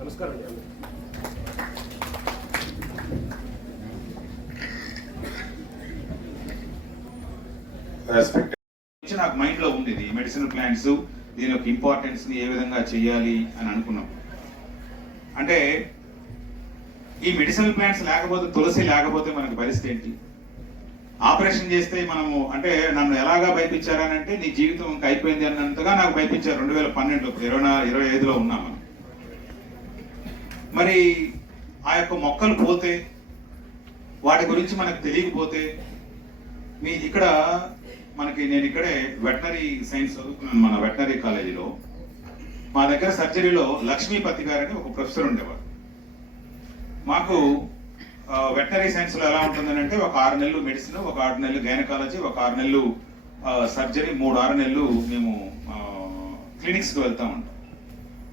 నమస్కారం అండి. నాకు మైండ్లో ఉంది ఇది మెడిసిన్ ప్లాంట్స్ దీని యొక్క ఇంపార్టెన్స్ని ఏ విధంగా చేయాలి అని అనుకున్నాం. అంటే ఈ మెడిసినల్ ప్లాంట్స్ లేకపోతే తులసి లేకపోతే మనకి పరిస్థితి ఏంటి? ఆపరేషన్ చేస్తే మనము అంటే నన్ను ఎలాగా భయపించారని అంటే నీ జీవితం ఇంకా అయిపోయింది అన్నంతగా నాకు భయపించారు. రెండు వేల పన్నెండులో ఇరవై ఇరవై ఐదులో ఉన్నాం మనం. మరి ఆ యొక్క మొక్కలు పోతే వాటి గురించి మనకు తెలియకపోతే మీ ఇక్కడ మనకి నేను ఇక్కడే వెటనరీ సైన్స్ చదువుకున్నాను మన వెటనరీ కాలేజీలో. మా దగ్గర సర్జరీలో లక్ష్మీపతి గారని ఒక ప్రొఫెసర్ ఉండేవారు. మాకు వెటనరీ సైన్స్లో ఎలా ఉంటుందని అంటే ఒక ఆరు నెలలు మెడిసిన్ ఒక ఆరు నెలలు గైనకాలజీ ఒక ఆరు నెలలు సర్జరీ మూడు ఆరు నెలలు మేము క్లినిక్స్కి వెళ్తా ఉంటాం.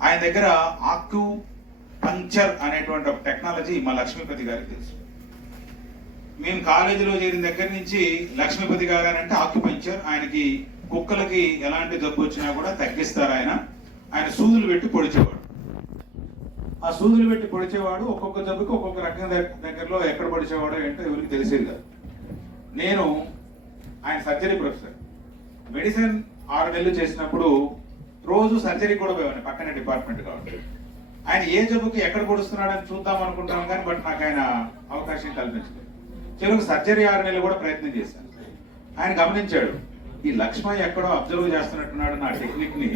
ఆయన దగ్గర ఆక్యూ పంచర్ అనేటువంటి ఒక టెక్నాలజీ మా లక్ష్మీపతి గారికి తెలుసు. మేము కాలేజీలో చేరిన దగ్గర నుంచి లక్ష్మీపతి గారు అని అంటే ఆక్యుపంచర్ ఆయనకి కుక్కలకి ఎలాంటి జబ్బు వచ్చినా కూడా తగ్గిస్తారు ఆయన. ఆయన సూదులు పెట్టి పొడిచేవాడు. ఆ సూదులు పెట్టి పొడిచేవాడు ఒక్కొక్క జబ్బుకి ఒక్కొక్క రకం దగ్గరలో ఎక్కడ పొడిచేవాడో ఏంటో ఎవరికి తెలిసేది కాదు. నేను ఆయన సర్జరీ ప్రొఫెసర్. మెడిసిన్ ఆరు నెలలు చేసినప్పుడు రోజు సర్జరీ కూడా పోయాను పక్కన డిపార్ట్మెంట్ కాబట్టి. ఆయన ఏ జబ్బుకి ఎక్కడ పొడుస్తున్నాడని చూద్దాం అనుకుంటాను కానీ బట్ నాకు ఆయన అవకాశం కల్పించలేదు. చివరికి సర్జరీ ఆరు నెలలు కూడా ప్రయత్నం చేశాను. ఆయన గమనించాడు ఈ లక్ష్మణ్ ఎక్కడో అబ్జర్వ్ చేస్తున్నట్టున్నాడు నా టెక్నిక్ని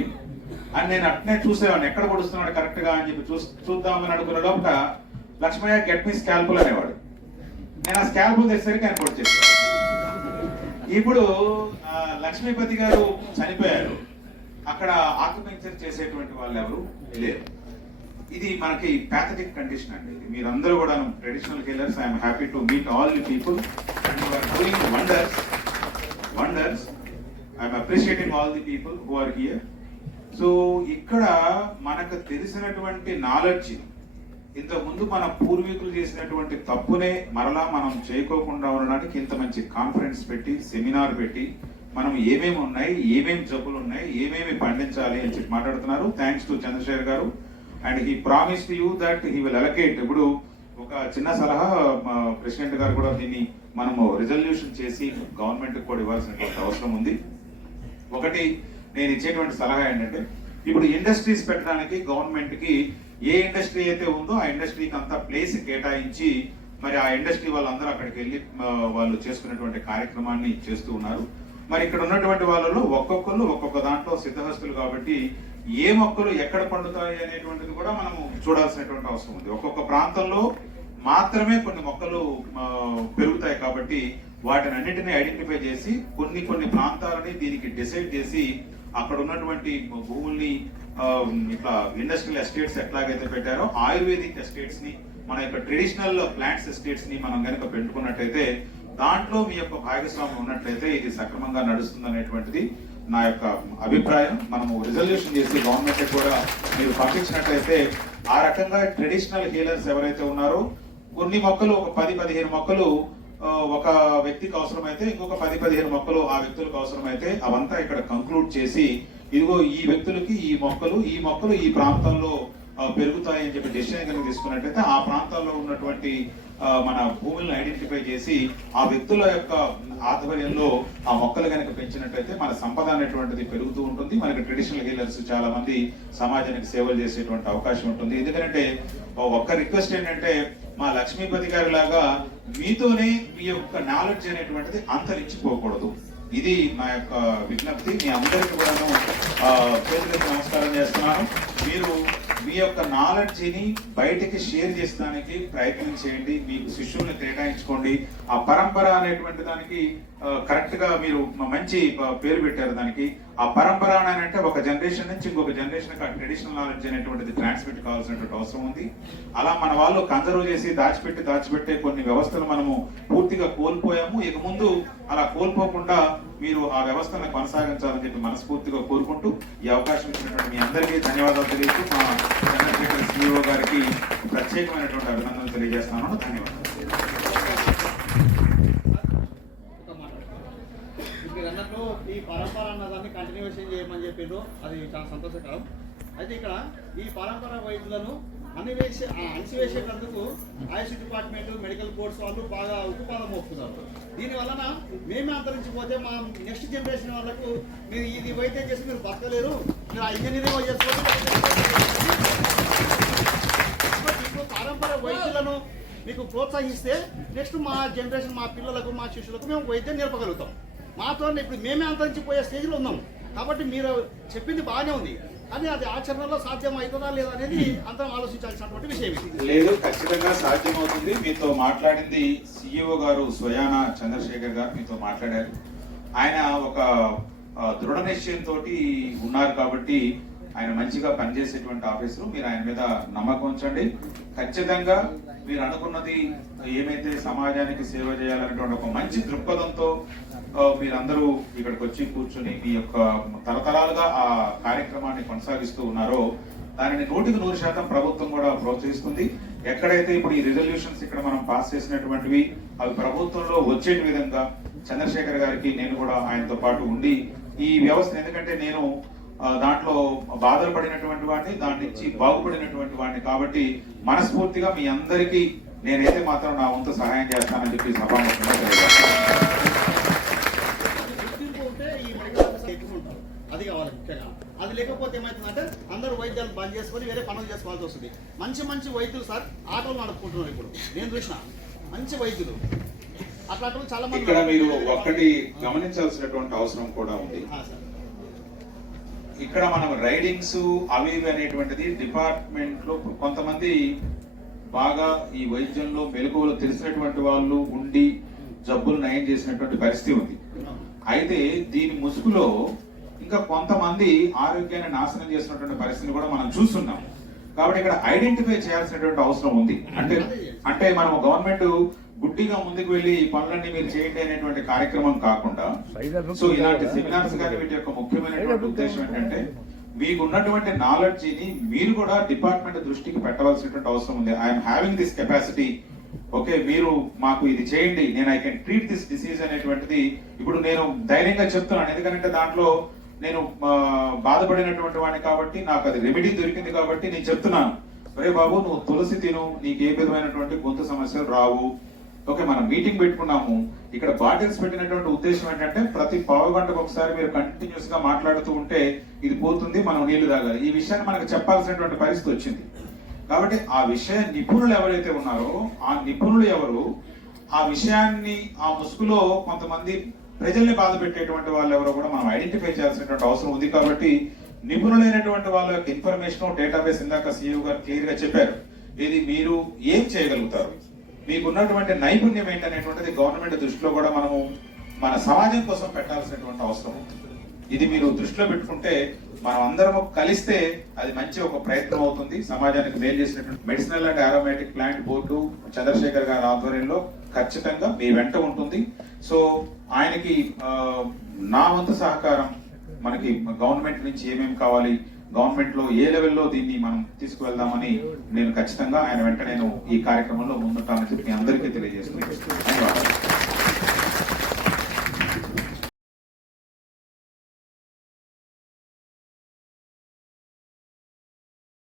అని నేను అట్నే చూసేవాడిని. ఎక్కడ పొడుస్తున్నాడు కరెక్ట్గా అని చెప్పి చూ చూద్దామని అనుకున్న లోపల లక్ష్మయ్య గెట్ మీ స్కాల్పుల్ అనేవాడు. నేను ఆ స్కాల్పుల్ తెచ్చేసరికి ఆయన పొడిచేస్తాను ఇప్పుడు లక్ష్మీపతి గారు చనిపోయారు. అక్కడ ఆక్యుపెంచర్ చేసేటువంటి వాళ్ళు ఎవరు? లేరు. ఇది మనకి ప్యాథటిక్ కండిషన్ అండి. ఇది మీరందరూ కూడా traditional killers I'm happy to meet all the people and you are doing wonders wonders I'm appreciating all the people who are here so ఇక్కడ మనకు తెలిసినటువంటి నాలెడ్జ్ ఇంతకుముందు మన పూర్వీకులు చేసినటువంటి తప్పునే మరలా మనం చేయకోకుండా ఉండడానికి ఇంత మంచి కాన్ఫరెన్స్ పెట్టి సెమినార్ పెట్టి మనం ఏమేమి ఉన్నాయి ఏమేమి జబ్బులు ఉన్నాయి ఏమేమి పండించాలి అని చెప్పి మాట్లాడుతున్నారు. Thanks to Chandrashekar garu. And he promise to you that he will allocate ఇప్పుడు ఒక చిన్న సలహా ప్రెసిడెంట్ గారు కూడా దీన్ని మనము రిజల్యూషన్ చేసి గవర్నమెంట్ కూడా ఇవ్వాల్సినటువంటి అవసరం ఉంది. ఒకటి నేను ఇచ్చేటువంటి సలహా ఏంటంటే ఇప్పుడు ఇండస్ట్రీస్ పెట్టడానికి గవర్నమెంట్కి ఏ ఇండస్ట్రీ అయితే ఉందో ఆ ఇండస్ట్రీకి అంతా ప్లేస్ కేటాయించి మరి ఆ ఇండస్ట్రీ వాళ్ళందరూ అక్కడికి వెళ్ళి వాళ్ళు చేసుకునేటువంటి కార్యక్రమాన్ని చేస్తూ ఉన్నారు. మరి ఇక్కడ ఉన్నటువంటి వాళ్ళలో ఒక్కొక్కరు ఒక్కొక్క దాంట్లో సిద్ధహస్తులు కాబట్టి ఏ మొక్కలు ఎక్కడ పండుతాయి అనేటువంటిది కూడా మనము చూడాల్సినటువంటి అవసరం ఉంది. ఒక్కొక్క ప్రాంతంలో మాత్రమే కొన్ని మొక్కలు పెరుగుతాయి కాబట్టి వాటిని అన్నిటిని ఐడెంటిఫై చేసి కొన్ని కొన్ని ప్రాంతాలని దీనికి డిసైడ్ చేసి అక్కడ ఉన్నటువంటి భూముల్ని ఇట్లా ఇండస్ట్రియల్ ఎస్టేట్స్ ఎట్లాగైతే పెట్టారో ఆయుర్వేదిక్ ఎస్టేట్స్ని మన యొక్క ట్రెడిషనల్ ప్లాంట్స్ ఎస్టేట్స్ని మనం కనుక పెట్టుకున్నట్టయితే దాంట్లో మీ యొక్క భాగస్వామ్యం ఉన్నట్లయితే ఇది సక్రమంగా నడుస్తుంది అనేటువంటిది నా యొక్క అభిప్రాయం. మనము రిజల్యూషన్ చేసి గవర్నమెంట్ కూడా మీరు పంపించినట్లయితే ఆ రకంగా ట్రెడిషనల్ హీలర్స్ ఎవరైతే ఉన్నారో కొన్ని మొక్కలు ఒక పది పదిహేను మొక్కలు ఒక వ్యక్తికి అవసరమైతే ఇంకొక పది పదిహేను మొక్కలు ఆ వ్యక్తులకు అవసరమైతే అవంతా ఇక్కడ కంక్లూడ్ చేసి ఇదిగో ఈ వ్యక్తులకి ఈ మొక్కలు ఈ మొక్కలు ఈ ప్రాంతంలో పెరుగుతాయని పెరుగుతాయి అని చెప్పి డెసిషన్ కనుక తీసుకున్నట్టయితే ఆ ప్రాంతాల్లో ఉన్నటువంటి మన భూములను ఐడెంటిఫై చేసి ఆ వ్యక్తుల యొక్క ఆధ్వర్యంలో ఆ మొక్కలు కనుక పెంచినట్టయితే మన సంపద అనేటువంటిది పెరుగుతూ ఉంటుంది. మనకి ట్రెడిషనల్ హీలర్స్ చాలా మంది సమాజానికి సేవలు చేసేటువంటి అవకాశం ఉంటుంది. ఎందుకంటే ఒక్క రిక్వెస్ట్ ఏంటంటే మా లక్ష్మీపతి గారి లాగా మీతోనే మీ యొక్క నాలెడ్జ్ అనేటువంటిది అంతరించిపోకూడదు. ఇది మా యొక్క విజ్ఞప్తి. మీ అందరికీ కూడాను పేరు నమస్కారం చేస్తున్నాను. మీరు మీ యొక్క నాలెడ్జిని బయటికి షేర్ చేసడానికి ప్రయత్నం చేయండి. మీకు శిష్యుల్ని కేటాయించుకోండి. ఆ పరంపర అనేటువంటి దానికి కరెక్ట్గా మీరు మంచి పేరు పెట్టారు దానికి. ఆ పరంపర అంటే ఒక జనరేషన్ నుంచి ఇంకొక జనరేషన్ ఆ ట్రెడిషనల్ నాలెడ్జ్ అనేటువంటిది ట్రాన్స్మిట్ కావాల్సినటువంటి అవసరం ఉంది. అలా మన వాళ్ళు కన్జర్వ్ చేసి దాచిపెట్టి దాచిపెట్టే కొన్ని వ్యవస్థలు మనము పూర్తిగా కోల్పోయాము. ఇక ముందు అలా కోల్పోకుండా మీరు ఆ వ్యవస్థను కొనసాగించాలని చెప్పి మనస్ఫూర్తిగా కోరుకుంటూ ఈ అవకాశం ఇచ్చినటువంటి మీ అందరికీ ధన్యవాదాలు తెలియజేస్తూ మా చంద్రశేఖర్ సిఇఓ గారికి ప్రత్యేకమైనటువంటి అభినందనలు తెలియజేస్తున్నాను. ధన్యవాదాలు. అన్నట్టు ఈ ఈ పరంపర అన్నదాన్ని కంటిన్యూషన్ చేయమని చెప్పిండ్రు అది చాలా సంతోషకరం. అయితే ఇక్కడ ఈ పరంపర వైద్యులను అణివేసి ఆ అణిసివేసేటందుకు ఆయుష్ డిపార్ట్మెంట్ మెడికల్ కోర్స్ వాళ్ళు బాగా ఉపపాదం మోపుతున్నారు. దీని వలన మేమే అంతరించిపోతే మా నెక్స్ట్ జనరేషన్ వాళ్ళకు మీరు ఇది వైద్యం చేసి మీరు బతకలేరు. మీరు ఆ ఇంజనీరింగ్ చేసుకోవచ్చు ఇప్పుడు పారంపర వైద్యులను మీకు ప్రోత్సహిస్తే నెక్స్ట్ మా జనరేషన్ మా పిల్లలకు మా శిష్యులకు మేము వైద్యం నేర్పగలుగుతాం. మాతో ఇప్పుడు మేమే అంతరించిపోయే స్టేజ్లో ఉన్నాం. కాబట్టి మీరు చెప్పింది బాగానే ఉంది. అని అది ఆచరణలో సాధ్యం అవుతుందా లేదా అనేది అందరం ఆలోచించాల్సినటువంటి విషయం లేదు ఖచ్చితంగా సాధ్యం అవుతుంది మీతో మాట్లాడింది సిఇఓ గారు స్వయాన చంద్రశేఖర్ గారు మీతో మాట్లాడారు. ఆయన ఒక దృఢ నిశ్చయంతో ఉన్నారు కాబట్టి ఆయన మంచిగా పనిచేసేటువంటి ఆఫీసరు మీరు ఆయన మీద నమ్మకం ఉంచండి. ఖచ్చితంగా మీరు అనుకున్నది ఏమైతే సమాజానికి సేవ చేయాలనేటువంటి ఒక మంచి దృక్పథంతో మీరందరూ ఇక్కడికి వచ్చి కూర్చుని మీ యొక్క తరతరాలుగా ఆ కార్యక్రమాన్ని కొనసాగిస్తూ ఉన్నారో దానిని నూటికి నూరు శాతం ప్రభుత్వం కూడా ప్రోత్సహిస్తుంది. ఎక్కడైతే ఇప్పుడు ఈ రిజల్యూషన్స్ ఇక్కడ మనం పాస్ చేసినటువంటివి అవి ప్రభుత్వంలో వచ్చే విధంగా చంద్రశేఖర్ గారికి నేను కూడా ఆయనతో పాటు ఉండి ఈ వ్యవస్థ ఎందుకంటే నేను దాంట్లో బాధలు పడినటువంటి వాడిని దాని నుంచి బాగుపడినటువంటి వాడిని కాబట్టి మనస్ఫూర్తిగా మీ అందరికీ నేనైతే మాత్రం నా వంతు సహాయం చేస్తానని చెప్పి సభాముఖంగా తెలియజేస్తాను గుర్తింపు ఉంటే ఈ మెడికల్ ఆఫీసర్ ఎక్కువ ఉంటారు అది కావాలి ముఖ్యంగా. అది లేకపోతే ఏమవుతుందంటే అందరూ వైద్యాలు బంద్ చేసుకొని వేరే పనులు చేసుకోవాల్సి వస్తుంది. మంచి మంచి వైద్యులు సార్ ఆటోలు నడుపుకుంటున్నారు ఇప్పుడు. నేను చూసిన మంచి వైద్యులు. అట్లాంటి చాలా మంది ఇక్కడ మీరు ఒక్కటి గమనించాల్సినటువంటి అవసరం కూడా ఉంది. ఇక్కడ మనం రైడింగ్స్ అవి ఇవి అనేటువంటిది డిపార్ట్మెంట్లో కొంతమంది బాగా ఈ వైద్యంలో మెలకువలు తెలిసినటువంటి వాళ్ళు ఉండి జబ్బులు నయం చేసినటువంటి పరిస్థితి ఉంది. అయితే దీని ముసుగులో ఇంకా కొంతమంది ఆరోగ్యాన్ని నాశనం చేసినటువంటి పరిస్థితిని కూడా మనం చూస్తున్నాం. కాబట్టి ఇక్కడ ఐడెంటిఫై చేయాల్సినటువంటి అవసరం ఉంది. అంటే అంటే మనం గవర్నమెంట్ గుడ్డిగా ముందుకు వెళ్ళి ఈ పనులన్నీ మీరు చేయండి అనేటువంటి కార్యక్రమం కాకుండా సో ఇలాంటి సెమినార్స్ కానీ వీటి యొక్క ముఖ్యమైనటువంటి ఉద్దేశం ఏంటంటే మీకు ఉన్నటువంటి నాలెడ్జ్ని మీరు కూడా డిపార్ట్మెంట్ దృష్టికి పెట్టవలసినటువంటి అవసరం ఉంది. I'm having this capacity okay మీరు మాకు ఇది చేయండి. నేను I can treat this disease అనేటువంటిది ఇప్పుడు నేను ధైర్యంగా చెప్తున్నాను. ఎందుకంటే దాంట్లో నేను బాధపడినటువంటి వాడిని కాబట్టి నాకు అది రెమెడీ దొరికింది కాబట్టి నేను చెప్తున్నాను. ఒరే బాబు నువ్వు తులసి తిను నీకు ఏ విధమైనటువంటి గొంతు సమస్యలు రావు. ఓకే మనం మీటింగ్ పెట్టుకున్నాము. ఇక్కడ బాటిల్స్ పెట్టినటువంటి ఉద్దేశం ఏంటంటే ప్రతి పావు గంటకు ఒకసారి మీరు కంటిన్యూస్గా మాట్లాడుతూ ఉంటే ఇది పోతుంది మనం నీళ్ళు తాగాలి. ఈ విషయాన్ని మనకు చెప్పాల్సినటువంటి పరిస్థితి వచ్చింది. కాబట్టి ఆ విషయ నిపుణులు ఎవరైతే ఉన్నారో ఆ నిపుణులు ఎవరు ఆ విషయాన్ని ఆ ముసుగులో కొంతమంది ప్రజల్ని బాధ పెట్టేటువంటి వాళ్ళు ఎవరో కూడా మనం ఐడెంటిఫై చేయాల్సినటువంటి అవసరం ఉంది కాబట్టి నిపుణులైనటువంటి వాళ్ళ యొక్క ఇన్ఫర్మేషన్ డేటాబేస్ ఇందాక సీఈఓ గారు క్లియర్గా చెప్పారు. ఇది మీరు ఏం చేయగలుగుతారు? మీకు ఉన్నటువంటి నైపుణ్యం ఏంటనేటువంటిది గవర్నమెంట్ దృష్టిలో కూడా మనము మన సమాజం కోసం పెట్టాల్సినటువంటి అవసరం ఇది మీరు దృష్టిలో పెట్టుకుంటే మనం అందరం కలిస్తే అది మంచి ఒక ప్రయత్నం అవుతుంది. సమాజానికి మేలు చేసినటువంటి medicinal and aromatic plant board Chandrashekar గారి ఆధ్వర్యంలో ఖచ్చితంగా మీ వెంట ఉంటుంది. సో ఆయనకి నా వంతు సహకారం మనకి గవర్నమెంట్ నుంచి ఏమేమి కావాలి గవర్నమెంట్లో ఏ లెవెల్లో దీన్ని మనం తీసుకువెళ్దామని నేను ఖచ్చితంగా ఆయన వెంట నేను ఈ కార్యక్రమంలో ముందుంటానని చెప్పి అందరికీ తెలియజేస్తున్నాను. ధన్యవాదాలు.